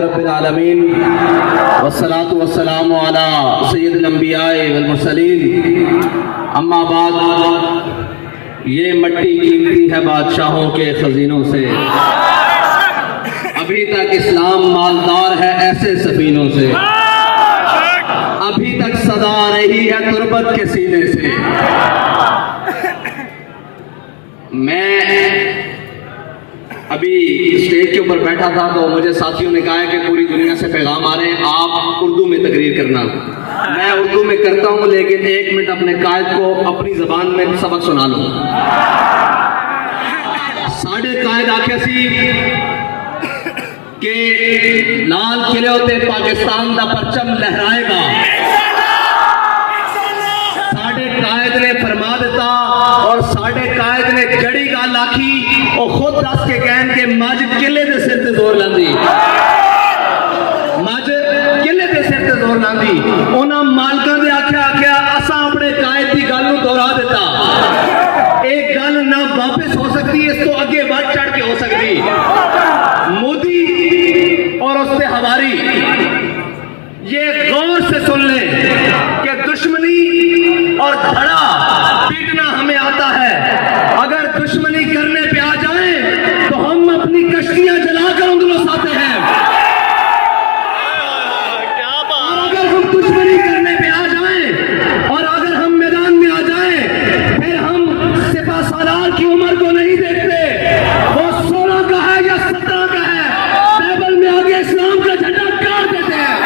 रब्बिल आलमीन वस्सलातु वस्सलामु अला सय्यिदिल अंबिया वल मुरसलीन। अम्मा बाद, ये मट्टी कीमती है बादशाहों के खजीनों से, अभी तक इस्लाम मालदार है ऐसे सफीनों से, अभी तक सदा रही है तुर्बत के सीने से। मैं अभी स्टेज के ऊपर बैठा था तो मुझे साथियों ने कहा है कि पूरी दुनिया से पैगाम आ रहे हैं, आप उर्दू में तकरीर करना। मैं उर्दू में करता हूं, लेकिन 1 मिनट अपने कायद को अपनी जबान में सबक सुना लूं। साढ़े कायद आखे सी कि लाल किले होते पाकिस्तान का परचम लहराएगा। साढ़े कायद ने फरमा दिता और साढ़े कायद ने जड़ी गल आखी और खुद दस के कहन के मज किले के सिर से जोर लांदी, मज किले के सिर से जोर लांदी। उन्होंने मालकां दे आख्या आख्या असा अपने कायद की गल नूं दोहरा दिता। एक गल ना वापस हो सकती, इस तो आगे बढ़ चढ़ के हो सकती। मोदी और उससे हवारी ये गौर से सुन लें कि दुश्मनी और धड़ा पीटना हमें आता है। अगर दुश्मनी करने पे आ जाए तो हम अपनी कश्तियां जलाकर उनको लौटाते हैं, और अगर हम दुश्मनी करने पे आ जाए और अगर हम मैदान में आ जाए, फिर हम सिपा सालार की उम्र को नहीं देखते, वो 16 का है या 17 का है, टेबल में आगे इस्लाम का झंडा गाड़ देते हैं।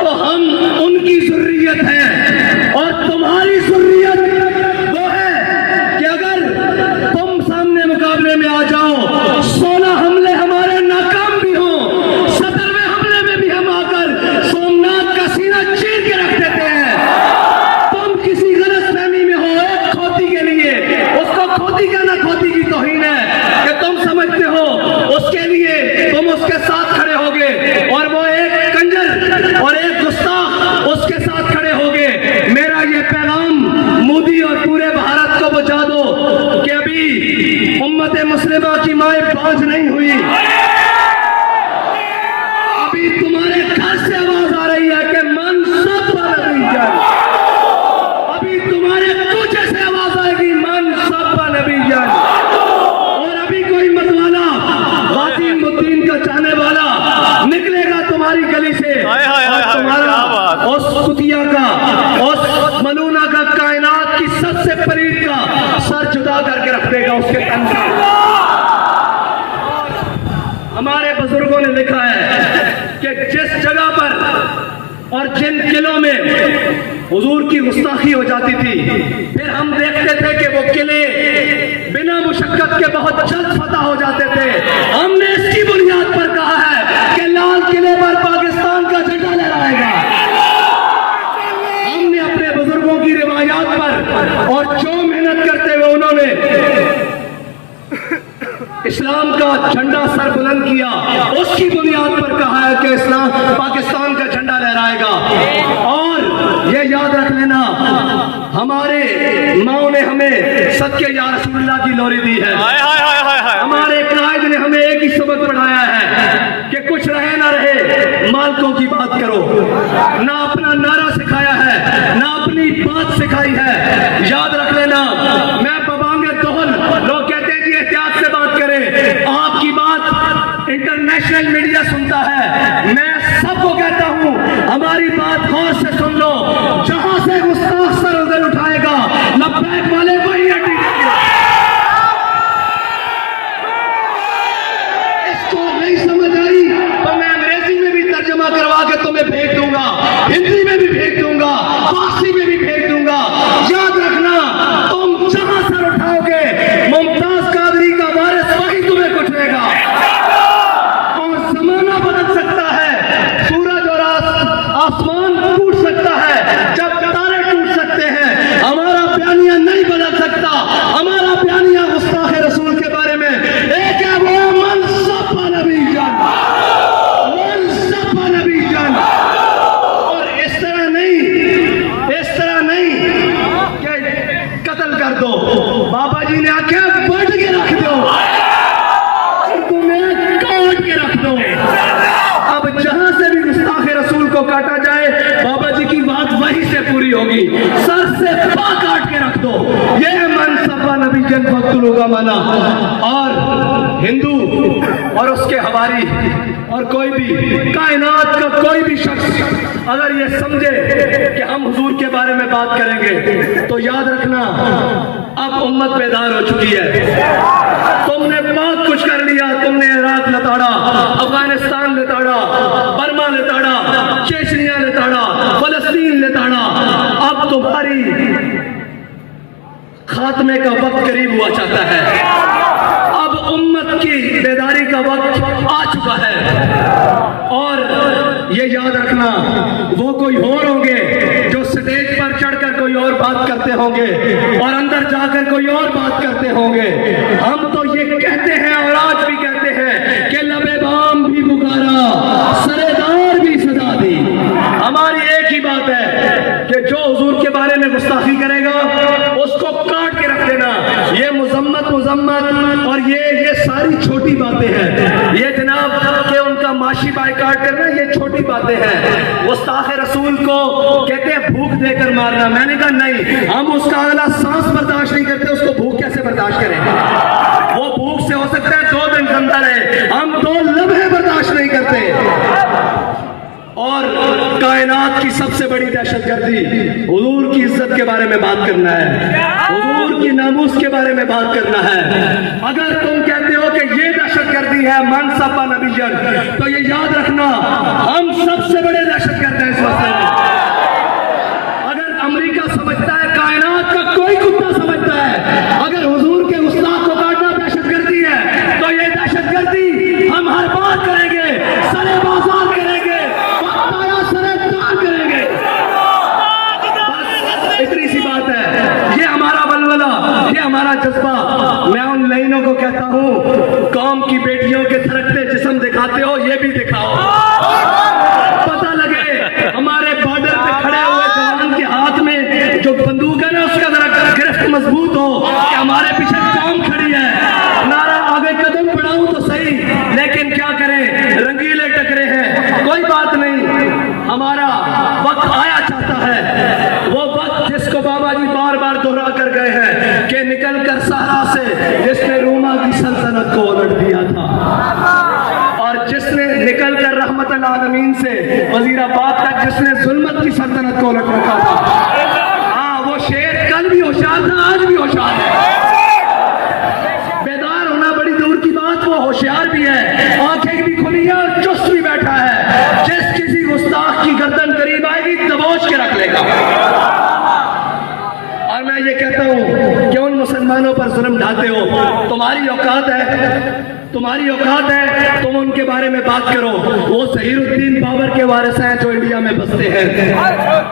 तो हम उनकी ज़ुर्रियत है और तुम्हारी ज़ुर्रियत वो है कि अगर तुम सामने मुकाबले में आ जाओ, 16 हमले हमारे नाकाम भी हो, 17वें हमले में भी हम आकर सोमनाथ का सीना चीर के रख देते हैं। तुम किसी गलतफहमी में हो एक खोती के लिए, उसको खोती कहना खोती की तौहीन है कि तुम समझते हो उसके लिए तुम उसके साथ खड़े होगे, और वो एक कंजर और एक गुस्ताख उसके साथ खड़े होगे। मेरा ये पैगाम मोदी और पूरे भारत को बचा दो कि अभी उम्मत मुस्लिमा की माए बांझ नहीं हुई। अभी तुम्हारे घर से आवाज आ रही है कि मनसब नबी जान, अभी तुम्हारे कूचे से आवाज आएगी मनसब नबी जान। और अभी कोई मतवाला गाजी मुद्दीन का चाहने वाला निकलेगा तुम्हारी गली से और तुम्हारा उस कुतिया का, उस मलूना का, कायनात की सबसे पलीद का सर जुदा करके रख देगा उसके तन से। हमारे बुजुर्गों ने लिखा है कि जिस जगह पर और जिन किलों में हुजूर की गुस्ताखी हो जाती थी, फिर हम देखते थे कि वो किले बिना मुशक्कत के बहुत जल्द फतह हो जाते थे। हमने इसकी बुनियाद पर कहा है कि लाल किले पर पाकिस्तान का झंडा लहराएगा। हमने अपने बुजुर्गों की रिवायात पर और जो मेहनत करते हुए उन्होंने इस्लाम का झंडा सर बुलंद किया, उसकी बुनियाद पर कहा है कि इस्लाम पाकिस्तान का झंडा लहराएगा। और ये याद रख लेना, हमारे माओ ने हमें सदके या रसूलुल्लाह की लोरी दी है। हमारे कायद ने हमें एक ही सबक पढ़ाया है कि कुछ रहे ना रहे मालकों की बात करो। ना अपना नारा सिखाया है, ना अपनी बात सिखाई है। याद रख लेना, मैं बबांगे दोहल, लोग कहते हैं कि एहतियात से बात करें, आपकी बात इंटरनेशनल मीडिया सुनता है। मैं सबको कहता हूं हमारी बात गौर से सुन लो। जहां से गुस्ताख सर उधर उठाएगा, लब्बैक वाले वही अटी। इसको नहीं समझ आई तो मैं अंग्रेजी में भी तर्जमा करवा के तुम्हें भेज दूंगा, हिंदी में भी भेज दूंगा, फारसी में भी भेज दूंगा। याद रखना, तुम जहां सर उठाओगे मुमताज कादरी का वारिस वही तुम्हें कुचलेगा। और जमाना बदल सकता है, सूरज और आसमान टूट सकता है, जब तारे टूट सकते हैं। हमारा बयानिया नहीं बदल सकता। हमारा बयानिया गुस्ताख रसूल के बारे में एक है, वो मनसब नबी जान, मनसब नबी जान। और इस काटा जाए, बाबा जी की बात वहीं से पूरी होगी। सर से पा काट के रख दो, ये मन सपा नबी जन भक्तुलूगा माना। और हिंदू और उसके हवारी और कोई भी कायनात का कोई भी शख्स अगर ये समझे कि हम हुजूर के बारे में बात करेंगे तो याद रखना अब उम्मत बेदार हो चुकी है। तुमने बहुत कुछ कर लिया, तुमने इराक लताड़ा, अफगानिस्तान लताड़ा, बर्मा लताड़ा, चेचनिया लताड़ा, फलस्तीन लताड़ा। अब तुम्हारी खात्मे का वक्त करीब हुआ चाहता है। अब उम्मत की बेदारी का वक्त आ चुका है। और ये याद रखना, वो कोई और होंगे जो स्टेज पर चढ़कर कोई और बात करते होंगे और अंदर जाकर कोई और बात करते होंगे। हम तो ये कहते हैं और आज भी कहते हैं कि लबे बाम भी पुकारा, सरेदार भी सजा दी। हमारी एक ही बात है कि जो हुजूर के बारे में गुस्ताखी करेगा उसको काट के रख देना। ये मुजम्मत और ये सारी छोटी बातें हैं। ये जनाब के उनका माशी बाइकाट करना ये छोटी बातें हैं। गुस्ताखे रसूल को कहते हैं भूख देकर मारना। मैंने कहा नहीं, हम उसका अगला सांस बर्दाश्त नहीं करते, उसको भूख कैसे बर्दाश्त करेंगे? वो भूख से हो सकता है 2 दिन जिंदा रहे, हम 2 लम्हे बर्दाश्त नहीं करते। और कायनात की सबसे बड़ी दहशतगर्दी हुजूर की इज्जत के बारे में बात करना है, हुजूर की नामूस के बारे में बात करना है। अगर तुम कहते हो कि ये दहशतगर्दी है मन सपा नबी जन, तो ये याद रखना हम सबसे बड़े दहशतगर्द हैं इस मसले में। अगर अमेरिका समझता है, कायनात का कोई कुत्ता समझता है अगर हुजूर के गुस्ताख को काटना दहशतगर्दी है, तो ये दहशतगर्दी हम हर बात करेंगे, सरे बाजार करेंगे, इतनी सी बात है। ये हमारा बलबला, ये हमारा जज्बा। मैं उन लाइनों को कहता हूँ, कौम की बेटियों के थरकते जिस्म दिखाते हो, ये भी दिखाओ, पता लगे। हमारे बॉर्डर पे खड़े हुए जवान के हाथ में जो बंदूक है ना, उसका जरा गिरफ्त मजबूत हो कि हमारे पीछे कौम खड़ी है। नारा आगे कदम बढ़ाऊं तो सही, लेकिन क्या करें, रंगीले टकरे हैं। कोई बात नहीं, हमारा वक्त आया चाहता है, वो वक्त जिसको बाबा जी बार बार दोहरा कर गए हैं कि निकल कर सहरा से जिसने रोमा की सल्तनत को उलट दिया था, और जिसने निकल कर रहमतुल आलमीन से वजीराबाद तक जिसने जुल्मत की सल्तनत को उलट रखा था। हाँ, वो शेर कल भी होशियार था, आज भी होशियार है। बेदार होना बड़ी दूर की बात, वो होशियार भी है, आंखें भी खुली है और चुस्त भी बैठा है। जिस किसी गुस्ताख की गर्दन करीब आएगी दबोच के रख लेगा। और मैं ये कहता हूं कि उन मुसलमानों पर जुल्म ढाते हो, तुम्हारी औकात है, तुम्हारी औकात है, तुम उनके बारे में बात करो। वो ज़हीरुद्दीन बाबर के वारिस हैं जो इंडिया में बसते हैं।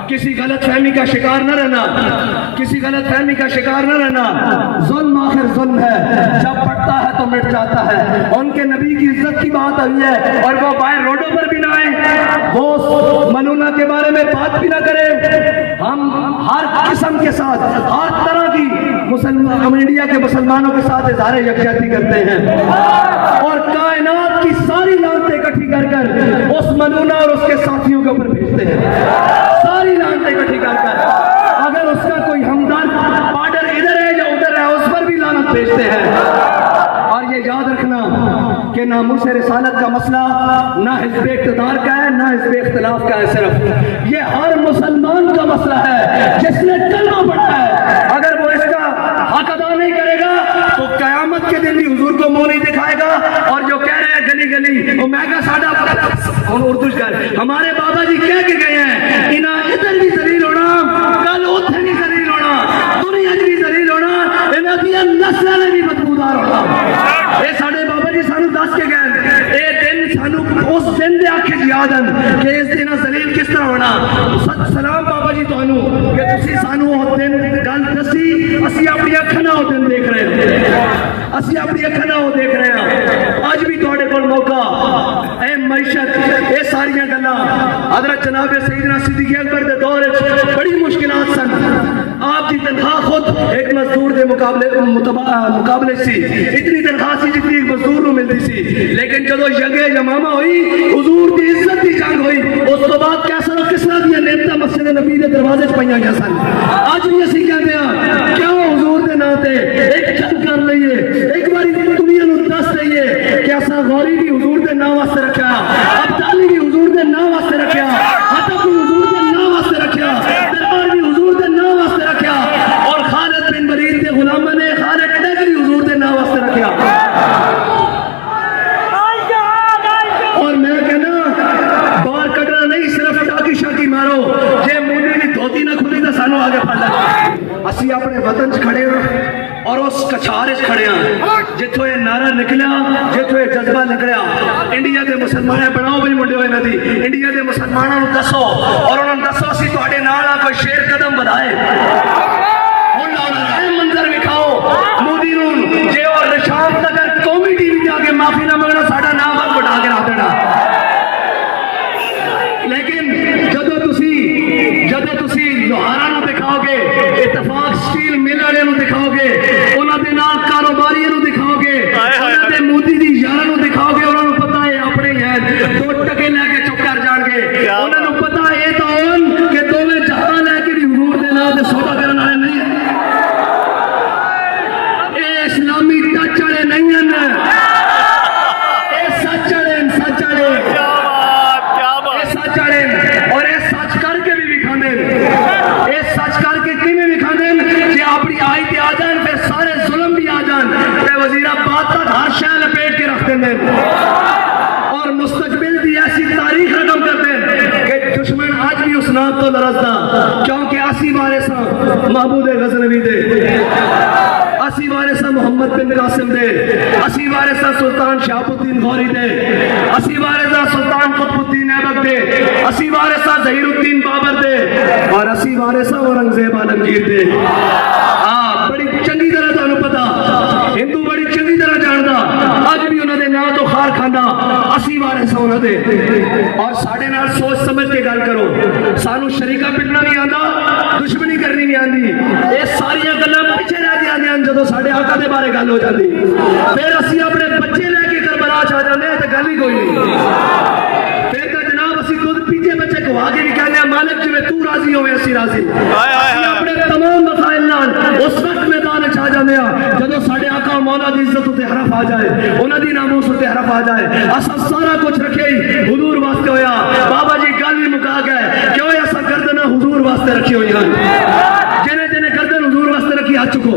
किसी गलत फहमी का शिकार न रहना, किसी गलत फहमी का शिकार न रहना। जुल्म आखिर जुल्म है, जब पड़ता है तो मिट जाता है। उनके नबी की इज्जत की बात हुई है और वो बाहर रोडों पर भी ना आए, वो मलूना के बारे में बात भी ना करें। हम हर किस्म के साथ, हर तरह की मुसलमान इंडिया के मुसलमानों के साथ इज़हार यकजहती करते हैं और कायनात की सारी लानतें इकट्ठी कर कर उस मलूना और उसके साथियों के ऊपर भेजते हैं। सारी लानतें इकट्ठी कर कर, अगर उसका कोई हमदर्द बॉर्डर इधर है या उधर है, उस पर भी लानत भेजते हैं। और ये याद रखना कि नामूस रिसालत का मसला ना हिज़्ब इक़्तिदार का है, ना हिज़्ब इख्तिलाफ का है, सिर्फ ये हर मुसलमान का मसला है जिसने कलमा पढ़ा है। अगर वो इसका हक अदा नहीं करेगा तो कयामत के दिन भी हुजूर को मुंह नहीं दिखाएगा। और जो कह रहे हैं गली गली वो मैगा साडा उर्दू कर, हमारे बाबा जी कह के गए हैं, इना इधर भी जलील होना, कल उधर भी जलील होना, दुनिया भी जलील होना, इन्हां दी नस्लां ने भी बदबूदार होना। ये साडे बाबा जी सानू दस के गए, ये दिन सानू उस दिन दे आखे याद हैं कि इस दिन जलील किस तरह होना। सलाम बाबा जी तुहानू कि तुसी सानू उस दिन गल दसी, असीं अपनी अखां नाल उस दिन देख रहे हैं, असीं अपनी अखां नाल देख रहे हैं। अज भी तुहाडे कोल मौका है, मईशत ये सारियां गल्लां हज़रत जनाब सैयदना सिद्दीक़ अकबर दे दौर च बड़ी मुश्किलात सन। आप दी तनख्वाह खुद एक मजदूर के मुकाबले सी, इतनी तनख्वाह सी जितनी एक मजदूर को मिलती सी, लेकिन जदों यगे यमामा हुई, हुजूर की इज्जत की जंग हुई, गई। उस तो बाद कैसर और किसरा दी नेमता मस्जिद नबी के दरवाजे च पईयां गया सन। अज भी असीं कहते हैं क्यों हुजूर दे नां ते एक चल कर लईए, एक बारी दुनिया नूं दस दईए कि असां गौरी भी हुजूर दे नां वास्ते रखा, अब्दाली भी हुजूर दे नां वास्ते रखा, हतफ भी हुजूर दे नां वास्ते रखा, दरबार भी हुजूर दे नां वास्ते रखा, और खालिद बिन वलीद के गुलामां ने खालिद डग भी हुजूर दे नां वास्ते रखा। और मैं कहना बाहर कटना नहीं, सिर्फ टाकी शाकी मारो, जे मोदी की धोती ना खुली तो सानू आगे फड़ ले। असी अपने वतन च खड़े हाँ और उस कछार च खड़े हाँ जिथों ये नारा निकलिया, जिथों ये जज्बा निकलिया। इंडिया के मुसलमान बनाओ भी मुंडे हुए नदी, इंडिया के मुसलमानों को दसो और उन्होंने दसो असी तुहाडे नाल आ, कोई शेर कदम बढ़ाए मंजर विखाओ मोदी नूं जे और निशान तक कौमी टीवी जाके माफी ना मंगना, साडा नाम बढ़ा के रख देना। लेकिन जदों तुसी लोहारा नूं दिखाओगे, इतफाक स्टील मिल वाले नूं दिखाओगे, उन्हां दे नाल कारोबारियां नूं दिखाओगे, उन्हां दे मोदी दी यारां नूं दिखाओगे, उन्हां नूं पता है अपने है 2 टके लेके चुप कर जाणगे। उन्हां नूं पता है तो होन कि दोवें जहां लेके भी हुजूर दे नाम ते सौदा करन वाले नहीं है, ये इस्लामी टच वाले नहीं हैं, ये सच वाले सच वाले सच वाले और ये सच करके भी विखांदे, ये सच करके किवें विखांदे जे अपनी आई ते आ जान, फिर सारे जुल्म भी आ जान ते वजीराबाद तक हर शह लपेट के रख देंगे और मुस्तकबिल की ऐसी तारीख रकम करते हैं कि दुश्मन आज भी उस नाम तो लरसदा, क्योंकि असी वारिस महबूब गजनवी दे, असी वारिस मोहम्मद बिन कासिम दे, असी वारिस सुल्तान शहाबुद्दीन गौरी दे, असी वारिस सुल्तान कुतुबुद्दीन ऐबक दे, असी वारिस ज़हीरुद्दीन बाबर दे और असी वारिस औरंगजेब आलमगीर दे। हाँ, बड़ी चंगी तरह तुहानू पता, हिंदू बड़ी चंगी तरह जानदा, अज भी उन्होंने नाम तो खार खांदा, असी वारिस उन्हों दे। और साडे नाल सोच समझ के गल करो, सानू शरीका पिटना नहीं आंदा, दुश्मनी करनी नहीं आंदी, ये सारियां गल्लां पिछे रह जांदियां जदों साडे आका दे बारे गल हो जाती, फिर असी अपने बच्चे लैके करबला च आ जांदे ते गल ही कोई नहीं। फिर तो जनाब असी खुद पीछे बच्चे गवा के भी कहने मालिक जिवें तू राजी होवे असी राजी, अपने तमाम मसाइल नाल उस वक्त मैदान च आ जांदे आ जदों साडे आका मौला दी इज्जत उत्ते हरफ आ जाए, उन्हां दी नामूस उत्ते हरफ आ जाए। असा सारा कुछ रखे ही हुजूर वास्ते होया, बाबा जी गल ही मुका गए क्यों असा गर्दन हुजूर वास्ते रखी हुई हैं, जिन्हें जिन्हें गर्दन हुजूर वास्ते रखी आ चुको।